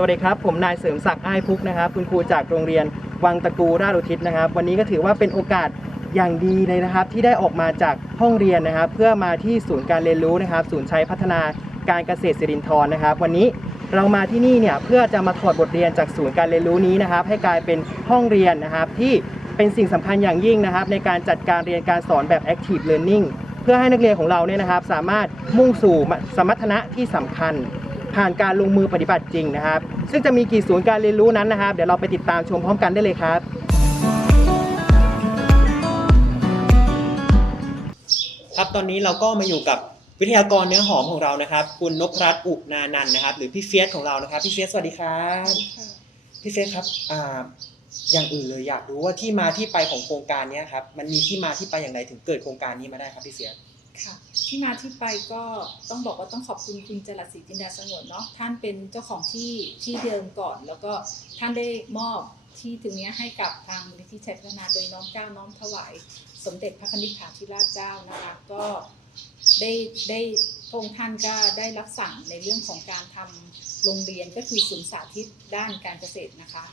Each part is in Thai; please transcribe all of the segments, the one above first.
สวัสดีครับ ผมนายเสริมศักดิ์อ้ายพุกนะครับคุณครูจากโรงเรียนวังตะกูราชอุทิศนะครับ วันนี้ก็ถือว่าเป็นโอกาสอย่างดีเลยนะครับ ที่ได้ออกมาจากห้องเรียนนะครับ เพื่อมาที่ศูนย์การเรียนรู้นะครับ ศูนย์ใชัยพัฒนาการเกษตรสิรินธรนะครับ วันนี้เรามาที่นี่เนี่ยเพื่อจะมาถอดบทเรียนจากศูนย์การเรียนรู้นี้นะครับ ให้กลายเป็นห้องเรียนนะครับ ที่เป็นสิ่งสำคัญอย่างยิ่งนะครับ ในการจัดการเรียนการสอนแบบ active learning เพื่อให้นักเรียนของเราเนี่ยนะครับ สามารถมุ่งสู่สมรรถนะที่สำคัญ ผ่านการลงมือปฏิบัติจริงนะครับ ซึ่งจะมีกี่ศูนย์การเรียนรู้นั้นนะครับ เดี๋ยวเราไปติดตามชมพร้อมกันได้เลยครับ ครับตอนนี้เราก็มาอยู่กับวิทยากรเนื้อหอมของเรานะครับ คุณนพรัตน์อุนานันท์นะครับ หรือพี่เฟียสของเรานะครับพี่เฟียสสวัสดีครับพี่เฟียสครับอ่าอย่างอื่นเลยอยากรู้ว่าที่มาที่ไปของโครงการเนี้ยครับมันมีที่มาที่ไปอย่างไรถึงเกิดโครงการนี้มาได้ครับพี่เฟียสค่ะ ที่มาที่ไปก็ต้องบอกว่าต้องขอบคุณคุณจรัสศรีจินดาสงวนเนาะท่านเป็นเจ้าของที่ที่เดิมก่อน แล้วก็ท่านได้มอบที่ตรงนี้ให้กับทางมูลนิธิชัยพัฒนาโดยน้อมเกล้าน้อมถวาย สมเด็จพระนิธิาธิราชเจ้านะคะก็ได้ได้พระองค์ท่านก็ได้รับสั่งในเรื่องของการทำโรงเรียนก็คือศูนย์สาธิตด้านการเกษตรนะคะ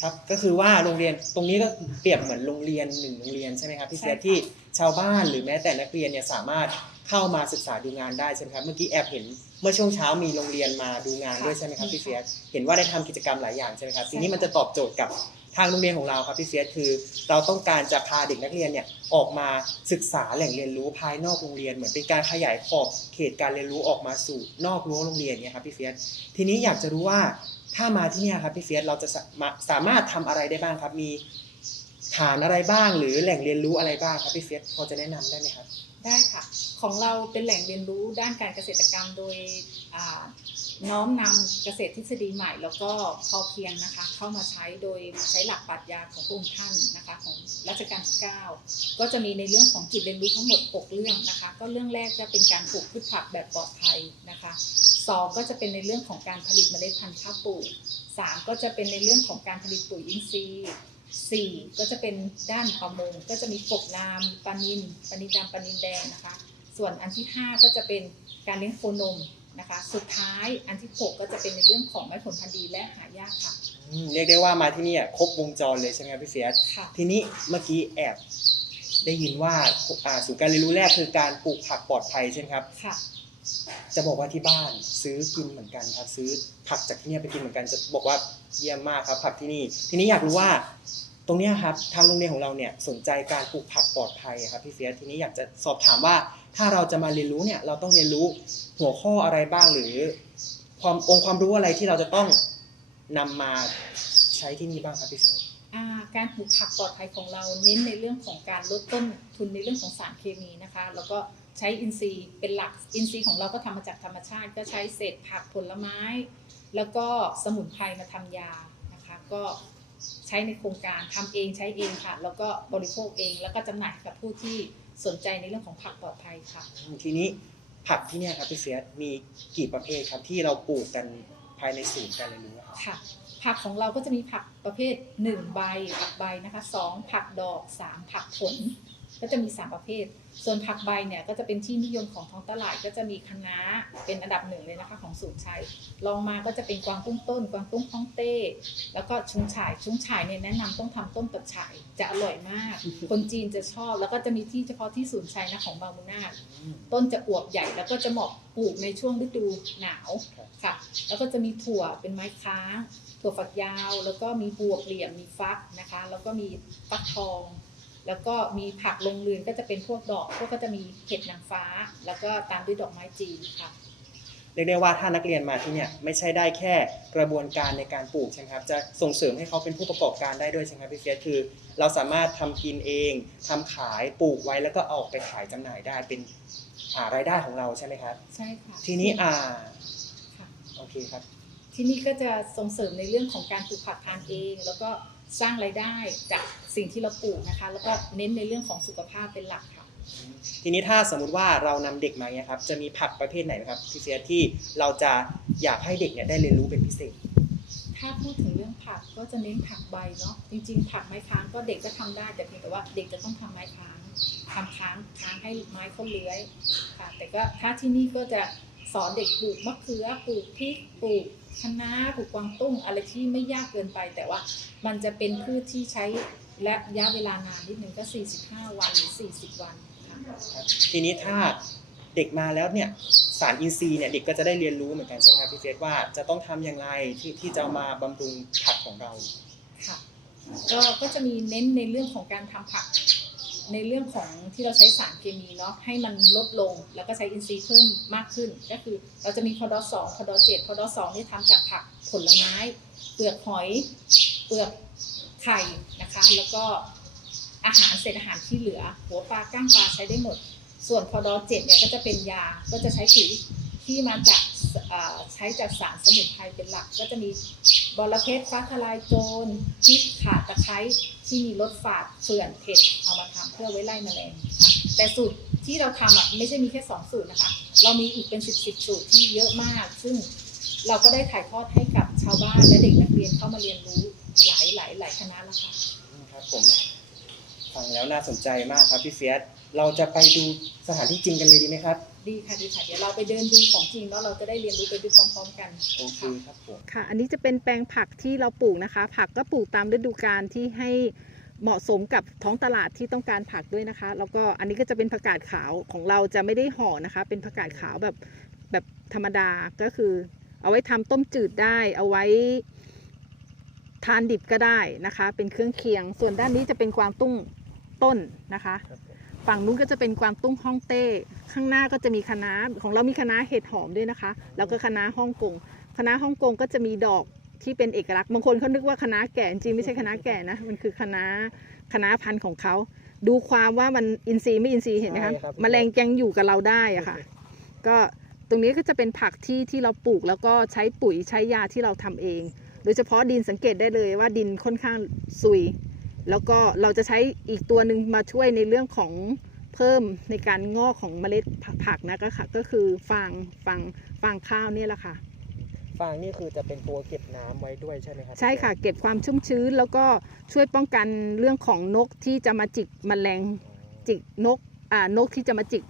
ครับก็คือว่าโรงเรียนตรงนี้ก็เปรียบเหมือนโรงเรียนหนึ่งโรงเรียนใช่ไหมครับพี่เฟียที่ ชาวบ้านหรือแม้แต่นักเรียนเนี่ยสามารถเข้ามาศึกษาดูงานได้ใช่ไหมครับเมื่อกี้แอบเห็นเมื่อช่วงเช้ามีโรงเรียนมาดูงานด้วยใช่ไหมครับพี่เฟียสเห็นว่าได้ทำกิจกรรมหลายอย่างใช่ไหมครับทีนี้มันจะตอบโจทย์กับทางโรงเรียนของเราครับพี่เฟียสคือ เราต้องการจะพาเด็กนักเรียนเนี่ยออกมาศึกษาแหล่งเรียนรู้ภายนอกโรงเรียน เหมือนเป็นการขยายขอบเขตการเรียนรู้ออกมาสู่นอกรั้วโรงเรียนเนี่ยครับพี่เฟียสทีนี้อยากจะรู้ว่าถ้ามาที่เนี่ยครับพี่เฟียสเราจะสามารถสามารถทำอะไรได้บ้างครับมี ฐานอะไรบ้างหรือแหล่งเรียนรู้อะไรบ้างครับพี่เฟียสพอจะแนะนำได้ไหมครับ ได้ค่ะ ของเราเป็นแหล่งเรียนรู้ด้านการเกษตรกรรมโดยน้อมนำเกษตรทฤษฎีใหม่ แล้วก็พอเพียงนะคะ เข้ามาใช้โดยใช้หลักปรัชญาของพระองค์ท่านนะคะของรัชกาลที่9ก็จะมีในเรื่องของจุดเรียนรู้ทั้งหมด 6 เรื่องนะคะ ก็เรื่องแรกจะเป็นการปลูกพืชผักแบบปลอดภัยนะคะสองก็จะเป็นในเรื่องของการผลิตเมล็ดพันธุ์ข้าวปลูกสามก็จะเป็นในเรื่องของการผลิตปุ๋ยอินทรีย์ สี่ก็จะเป็นด้านประมงก็จะมีกบน้ำปลานินปลานินดำปลานินแดงนะคะ ส่วนอันที่ 5 ก็จะเป็นการเลี้ยงโคนมนะคะ สุดท้ายอันที่ 6 ก็จะเป็นในเรื่องของไม้ผลพันธุ์ดีและหายากค่ะอืมเรียกได้ว่ามาที่เนี่ยครบวงจรเลยใช่ไหมครับพี่เฟียสค่ะ ทีนี้เมื่อกี้แอบได้ยินว่าอ่าศูนย์การเรียนรู้แรกคือการปลูกผักปลอดภัยใช่ไหมครับ ค่ะ จะบอกว่าที่บ้านซื้อกินเหมือนกันครับซื้อผักจากที่เนี่ยไปกินเหมือนกันจะบอกว่าเยี่ยมมากครับ ผักที่นี่ ทีนี้อยากรู้ว่าตรงนี้ครับทางโรงเรียนของเราเนี่ยสนใจการปลูกผักปลอดภัยครับพี่เฟียสทีนี้อยากจะสอบถามว่า ถ้าเราจะมาเรียนรู้เนี่ยเราต้องเรียนรู้หัวข้ออะไรบ้างหรือ ความองค์ความรู้อะไรที่เราจะต้องนำมาใช้ที่นี่บ้างครับพี่เฟียสการปลูกผักปลอดภัยของเราเน้นในเรื่องของการลดต้นทุนในเรื่องของสารเคมีนะคะ แล้วก็ ใช้อินทรีย์เป็นหลักอินทรีย์ของเราก็ทำมาจากธรรมชาติ ก็ใช้เศษผักผลไม้ แล้วก็สมุนไพรมาทำยานะคะก็ใช้ในโครงการทำเองใช้เองค่ะ แล้วก็บริโภคเองแล้วก็จำหน่ายให้กับผู้ที่สนใจในเรื่องของผักปลอดภัยค่ะ ทีนี้ผักที่เนี่ยครับพี่เฟียสมีกี่ประเภทครับที่เราปลูกกันภายในศูนย์การเรียนรู้อะครับค่ะ ผักของเราก็จะมีผักประเภท 1 ใบผักใบนะคะ 2 ผักดอก 3 ผักผล ก็จะมี 3 ประเภท ส่วนผักใบเนี่ยก็จะเป็นที่นิยมของท้องตลาด ก็จะมีคะน้าเป็นอันดับหนึ่งเลยนะคะของศูนชัยลองมาก็จะเป็นกวางตุ้งต้น กวางตุ้งฮ่องเต้ แล้วก็ชุงฉ่ายชุงฉ่ายเนี่ยแนะนำต้องทำต้มตับฉ่ายจะอร่อยมาก คนจีนจะชอบแล้วก็จะมีที่เฉพาะที่ศูนชัยนะของบางมุนาต้นจะอวบใหญ่แล้วก็จะเหมาะปลูกในช่วงฤดูหนาวค่ะ แล้วก็จะมีถั่วเป็นไม้ค้างถั่วฝักยาว แล้วก็มีบวบเหลี่ยมมีฟักนะคะ แล้วก็มีฟักทอง แล้วก็มีผักลงเรือนก็จะเป็นพวกดอก พวกก็จะมีเห็ดนางฟ้า แล้วก็ตามด้วยดอกไม้จีนค่ะเรียกได้ว่าถ้านักเรียนมาที่เนี่ยไม่ใช่ได้แค่กระบวนการในการปลูกใช่ไหมครับจะส่งเสริมให้เขาเป็นผู้ประกอบการได้ด้วยใช่ไหมครับพี่เฟียสคือ เราสามารถทำกินเองทำขายปลูกไว้แล้วก็เอาออกไปขายจำหน่ายได้เป็นอ่ารายได้ของเราใช่ไหมครับใช่ค่ะทีนี้อ่าค่ะโอเคครับที่นี่ก็จะส่งเสริมในเรื่องของการปลูกผักทานเอง แล้วก็ สร้างรายได้จากสิ่งที่เราปลูกนะคะ แล้วก็เน้นในเรื่องของสุขภาพเป็นหลักค่ะ ทีนี้ถ้าสมมุติว่าเรานำเด็กมาเนี่ยครับจะมีผักประเภทไหนนะครับพี่เฟียสที่เราจะอยากให้เด็กเนี่ยได้เรียนรู้เป็นพิเศษ ถ้าพูดถึงเรื่องผักก็จะเน้นผักใบเนาะจริง ๆ ผักไม้ค้างก็เด็กก็ทำได้แต่เพียงแต่ว่าเด็กจะต้องทำไม้ค้างทำค้างค้างให้ไม้เขาเลื้อยค่ะ แต่ก็ถ้าที่นี่ก็จะ สอนเด็กปลูกมะเขือปลูกพริกปลูกคะน้าปลูกกวางตุ้งอะไรที่ไม่ยากเกินไป แต่ว่ามันจะเป็นพืชที่ใช้และระยะเวลานานนิดนึงก็ 45 วันหรือ 40 วันค่ะครับทีนี้ถ้าเด็กมาแล้วเนี่ยสารอินทรีย์เนี่ยเด็กก็จะได้เรียนรู้เหมือนกันใช่ไหมครับพี่เฟสว่าจะต้องทำอย่างไรที่ที่จะเอามาบำรุงผักของเราค่ะก็ก็จะมีเน้นในเรื่องของการทำผัก ในเรื่องของที่เราใช้สารเคมีเนาะให้มันลดลง แล้วก็ใช้อินทรีย์เพิ่มมากขึ้น ก็คือเราจะมีพอดอสองพอดอเจ็ดพอดอสองนี่ทำจากผักผลไม้ เปลือกหอย เปลือกไข่นะคะ แล้วก็อาหารเศษอาหารที่เหลือ หัวปลาก้างปลาใช้ได้หมด ส่วนพอดอเจ็ดเนี่ยก็จะเป็นยาก็จะใช้ปุ๋ย ที่มาจากใช้จากสารสมุนไพรเป็นหลัก ก็จะมีบอระเพ็ดฟ้าทลายโจรพริกข่าตะไคร้ที่มีรสฝาดเฟื่อนเผ็ดเอามาทำเพื่อไว้ไล่แมลงแต่สูตรที่เราทำอะไม่ใช่มีแค่สองสูตรนะคะ เรามีอีกเป็นสิบสิบสูตรที่เยอะมาก ซึ่งเราก็ได้ถ่ายทอดให้กับชาวบ้านและเด็กนักเรียนเข้ามาเรียนรู้หลายหลายหลายคณะแล้วค่ะ ฟังแล้วน่าสนใจมากครับพี่เฟียสเราจะไปดูสถานที่จริงกันเลยดีไหมครับ ดีค่ะดีค่ะเดี๋ยวเราไปเดินดูของจริงแล้วเราจะได้เรียนรู้ไปด้วยพร้อมๆ กัน โอเคครับผม ค่ะ อันนี้จะเป็นแปลงผักที่เราปลูกนะคะ ผักก็ปลูกตามฤดูกาลที่ให้เหมาะสมกับท้องตลาดที่ต้องการผักด้วยนะคะ แล้วก็อันนี้ก็จะเป็นผักกาดขาวของเราจะไม่ได้ห่อนะคะ เป็นผักกาดขาวแบบแบบธรรมดาก็คือ เอาไว้ทำต้มจืดได้ เอาไว้ทานดิบก็ได้นะคะ เป็นเครื่องเคียง ส่วนด้านนี้จะเป็นกวางตุ้ง ต้นนะคะครับผมฝั่งนู้นก็จะเป็นกวางตุ้งฮ่องเต้ ข้างหน้าก็จะมีคะน้าของเรามีคะน้าเห็ดหอมด้วยนะคะ แล้วก็คะน้าฮ่องกงคะน้าฮ่องกงก็จะมีดอกที่เป็นเอกลักษณ์บางคนเขานึกว่าคะน้าแก่จริงๆไม่ใช่คะน้าแก่นะมันคือคะน้าคะน้าพันธุ์ของเขาดูความว่ามันอินทรีย์ไม่อินทรีย์เห็นไหมคะใช่ครับแมลงยังอยู่กับเราได้อะค่ะ ก็ตรงนี้ก็จะเป็นผักที่ที่เราปลูกแล้วก็ใช้ปุ๋ยใช้ยาที่เราทำเอง โดยเฉพาะดินสังเกตได้เลยว่าดินค่อนข้างซุย แล้วก็เราจะใช้อีกตัวหนึ่งมาช่วยในเรื่องของเพิ่มในการงอกของเมล็ดผักนะก็ค่ะก็คือฟางฟางฟางข้าวเนี่ยแหละค่ะฟางนี่คือจะเป็นตัวเก็บน้ำไว้ด้วยใช่ไหมครับใช่ค่ะเก็บความชุ่มชื้น แล้วก็ช่วยป้องกันเรื่องของนกที่จะมาจิกแมลงจิกนกอ่านกที่จะมาจิก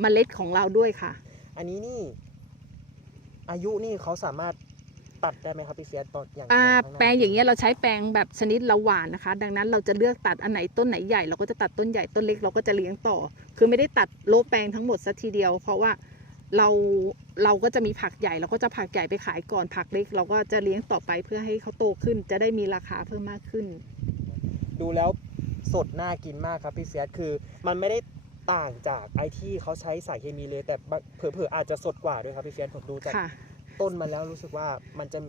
เมล็ดของเราด้วยค่ะ อันนี้นี่อายุนี่เขาสามารถ ตัดได้ไหมครับพี่เฟียสตอนอย่างอ่าข้างหน้แปลงอย่างเงี้ยเราใช้แปลงแบบชนิดละหวานนะคะ ดังนั้นเราจะเลือกตัดอันไหนต้นไหนใหญ่เราก็จะตัดต้นใหญ่ต้นเล็กเราก็จะเลี้ยงต่อ คือไม่ได้ตัดโลแปลงทั้งหมดสัทีเดียว เพราะว่าเราเราก็จะมีผักใหญ่ เราก็จะผักใหญ่ไปขายก่อนผักเล็ก เราก็จะเลี้ยงต่อไปเพื่อให้เขาโตขึ้น จะได้มีราคาเพิ่มมากขึ้น ดูแล้วสดน่ากินมากครับพี่เฟียสคือ มันไม่ได้ต่างจากไอที่เขาใช้สารเคมีเลย แต่บางเผลอๆอาจจะสดกว่าด้วยครับพี่เฟียสผมดูจาก ค่ะ ต้นมันแล้วรู้สึกว่ามันจะ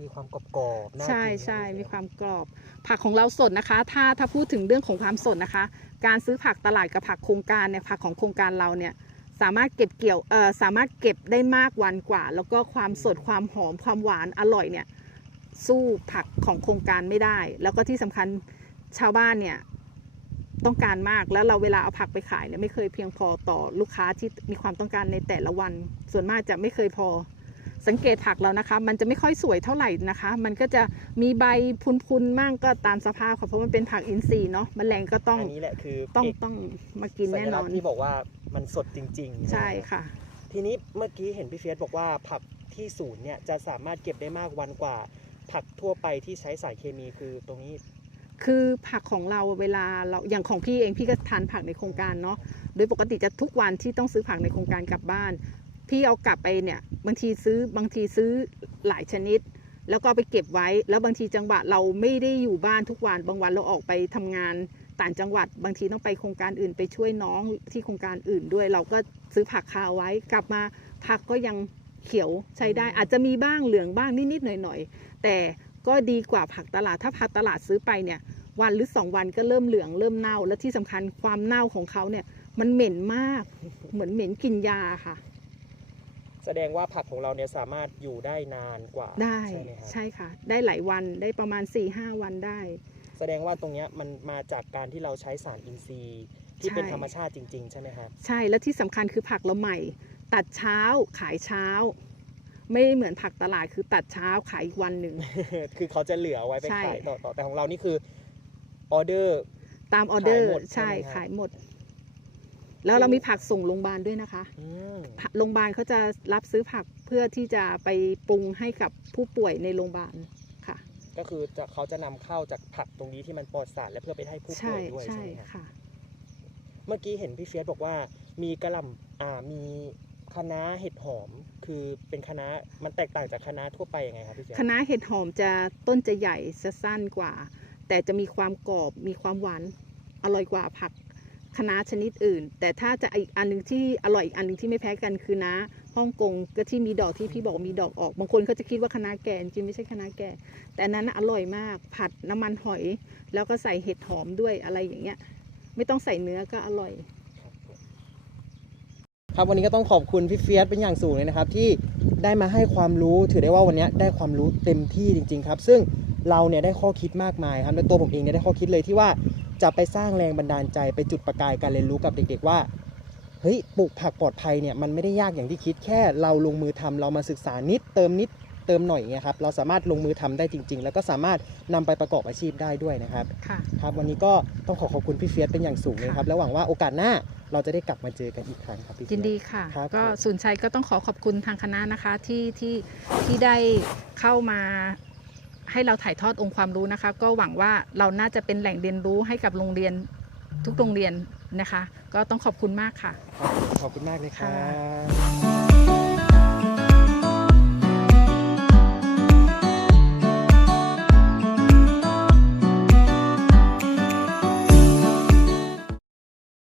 มีความกรอบๆน่ากินใช่รับใช่พี่เฟียสมีความกรอบ ผักของเราสดนะคะ ถ้าถ้าพูดถึงเรื่องของความสดนะคะ การซื้อผักตลาดกับผักโครงการเนี่ยผักของโครงการเราเนี่ยสามารถเก็บเกี่ยวเอ่อสามารถเก็บได้มากวันกว่า แล้วก็ความสดความหอมความหวานอร่อยเนี่ยสู้ผักของโครงการไม่ได้ แล้วก็ที่สำคัญชาวบ้านเนี่ยต้องการมากแล้วเราเวลาเอาผักไปขายเนี่ยไม่เคยเพียงพอต่อลูกค้าที่มีความต้องการในแต่ละวัน ส่วนมากจะไม่เคยพอ สังเกตผักเรานะคะ มันจะไม่ค่อยสวยเท่าไหร่นะคะ มันก็จะมีใบพุนๆมั่งก็ตามสภาพค่ะเพราะมันเป็นผักอินทรีย์เนาะแมลงก็ต้องอันนี้แหละคือต้องเอกต้องมากินแน่นสัญลัอกนษณ์ที่บอกว่ามันสดจริง ๆ ใช่ไหมรับค่ะ ทีนี้เมื่อกี้เห็นพี่เฟียสบอกว่าผักที่ศูนย์เนี่ยจะสามารถเก็บได้มากวันกว่า ผักทั่วไปที่ใช้สารเคมีคือตรงนี้คือผักของเราเวลาเราอย่างของพี่เองพี่ก็ทานผักในโครงการเนาะโดยปกติจะทุกวันที่ต้องซื้อผักในโครงการกลับบ้าน พี่เอากลับไปเนี่ย บางทีซื้อบางทีซื้อหลายชนิด แล้วก็เอาไปเก็บไว้ แล้วบางทีจังหวะเราไม่ได้อยู่บ้านทุกวัน บางวันเราออกไปทำงานต่างจังหวัด บางทีต้องไปโครงการอื่น ไปช่วยน้องที่โครงการอื่นด้วย เราก็ซื้อผักคาไว้ กลับมาผักก็ยังเขียวใช้ได้ อาจจะมีบ้างเหลืองบ้างนิดๆหน่อยๆแต่ก็ดีกว่าผักตลาดถ้าผักตลาดซื้อไปเนี่ยวันหรือสองวันก็เริ่มเหลืองเริ่มเน่า และที่สำคัญความเน่าของเขาเนี่ยมันเหม็นมากเหมือนเหม็นกลินยาค่ะ แสดงว่าผักของเราเนี่ยสามารถอยู่ได้นานกว่าได้ใช่ไหมครับใช่ค่ะ ได้หลายวันได้ประมาณ4ี่ห้าวันได้ แสดงว่าตรงเนี้ยมันมาจากการที่เราใช้สารอินทรีย์ ที่เป็นใช่ธรรมชาติจริง ๆ ใช่ไหมครับใช่และที่สำคัญคือผักเราใหม่ ตัดเช้าขายเช้า ไม่เหมือนผักตลาดคือตัดเช้าขายอีกวันหนึ่งคือเขาจะเหลือไว้ไปใช่ขายต่อต่อแต่ของเรานี่คือออเดอร์ตามออเดอร์ขายหมดใช่ใช่ไหมครับขายหมด แล้วเรามีผักส่งโรงพยาบาลด้วยนะคะอืมผักโรงพยาบาลเขาจะรับซื้อผักเพื่อที่จะไปปรุงให้กับผู้ป่วยในโรงพยาบาลค่ะ ก็คือจะเขาจะนำเข้าจากผักตรงนี้ที่มันปลอดสารและเพื่อไปให้ผู้ป่ใช่วยด้วยใช่ใช่ไหมครับค่ะ เมื่อกี้เห็นพี่เฟียสบอกว่า มีกระหล่ำอ่ามีคะน้าเห็ดหอม คือเป็นคะน้ามันแตกต่างจากคะน้าทั่วไปยังไงครับพี่เฟียสคณะเห็ดหอมจะต้นจะใหญ่จะสั้นกว่า แต่จะมีความกรอบมีความหวานอร่อยกว่าผัก คะน้าชนิดอื่น แต่ถ้าจะอีกอันหนึงที่อร่อยอีกอันหนึงที่ไม่แพ้กันคือน้าฮ่องกงก็ที่มีดอกที่พี่บอกมีดอกออกบางคนเขาจะคิดว่าคะน้าแก่จริงไม่ใช่คะน้าแก่ แต่นั้นอร่อยมากผัดน้ำมันหอย แล้วก็ใส่เห็ดหอมด้วยอะไรอย่างเงี้ย ไม่ต้องใส่เนื้อก็อร่อย ครับวันนี้ก็ต้องขอบคุณพี่เฟียสเป็นอย่างสูงเลยนะครับ ที่ได้มาให้ความรู้ถือได้ว่าวันนี้ได้ความรู้เต็มที่จริง ๆ ครับ ซึ่งเราเนี่ยได้ข้อคิดมากมายครับและตัวผมเองเนี่ยได้ข้อคิดเลยที่ว่า จะไปสร้างแรงบันดาลใจไปจุดประกายการเรียนรู้กับเด็ก ๆ ว่าเฮ้ยปลูกผักปลอดภัยเนี่ยมันไม่ได้ยากอย่างที่คิดแค่เราลงมือทำเรามาศึกษานิดเติมนิดเติมหน่อยเงี้ยครับเราสามารถลงมือทำได้จริง ๆ แล้วก็สามารถนำไปประกอบอาชีพได้ด้วยนะครับค่ะครับวันนี้ก็ต้องขอขอบคุณพี่เฟียสเป็นอย่างสูงเลยครับแล้วหวังว่าโอกาสหน้าเราจะได้กลับมาเจอกันอีกครั้งครับพี่เฟียิยนสดีค่ะครับก็ครับศูนย์ชัยก็ต้องขอขอบคุณทางคณะนะคะที่ที่ที่ได้เข้ามา ให้เราถ่ายทอดองค์ความรู้นะคะ ก็หวังว่าเราน่าจะเป็นแหล่งเรียนรู้ให้กับโรงเรียนทุกโรงเรียนนะคะ ก็ต้องขอบคุณมากค่ะ ขอบคุณมากเลยครัค่ะบ